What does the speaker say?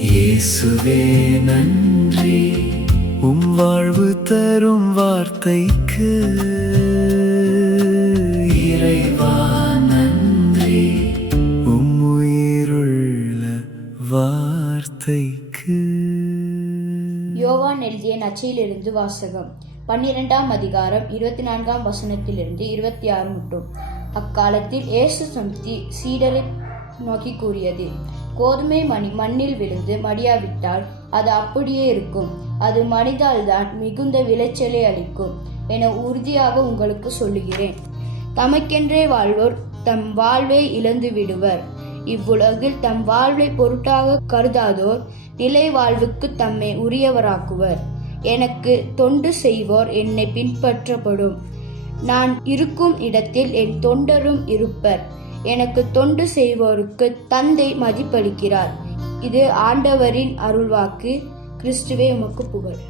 இயேசுவே நன்றி, வாழ்வு தரும் வார்த்தைக்கு. இறைவா நன்றி, உயிருள்ள வார்த்தைக்கு. யோவான் எழுதிய நற்செய்தியிலிருந்து வாசகம். 12ஆம் அதிகாரம் 24ஆம் வசனத்திலிருந்து 26 மட்டும். அக்காலத்தில் இயேசு தம்முடைய சீடரை நோக்கி கூறியது, கோதுமை மணி மண்ணில் விழுந்து மடியாவிட்டால் அது அப்படியே இருக்கும். அது மனிதால்தான் மிகுந்த விளைச்சலை அளிக்கும் என உறுதியாக உங்களுக்கு சொல்லுகிறேன். தமக்கென்றே வாழ்வோர் தம் வாழ்வை இழந்து விடுவர். இவ்வுலகில் தம் வாழ்வை பொருட்டாக கருதாதோர் நிலை வாழ்வுக்கு தம்மை உரியவராக்குவர். எனக்கு தொண்டு செய்வோர் என்னை பின்பற்றப்படும். நான் இருக்கும் இடத்தில் என் தொண்டரும் இருப்பர். எனக்கு தொண்டு செய்வோருக்கு தந்தை மதிப்பளிக்கிறார். இது ஆண்டவரின் அருள்வாக்கு. கிறிஸ்துவே உமக்கு புகழ்.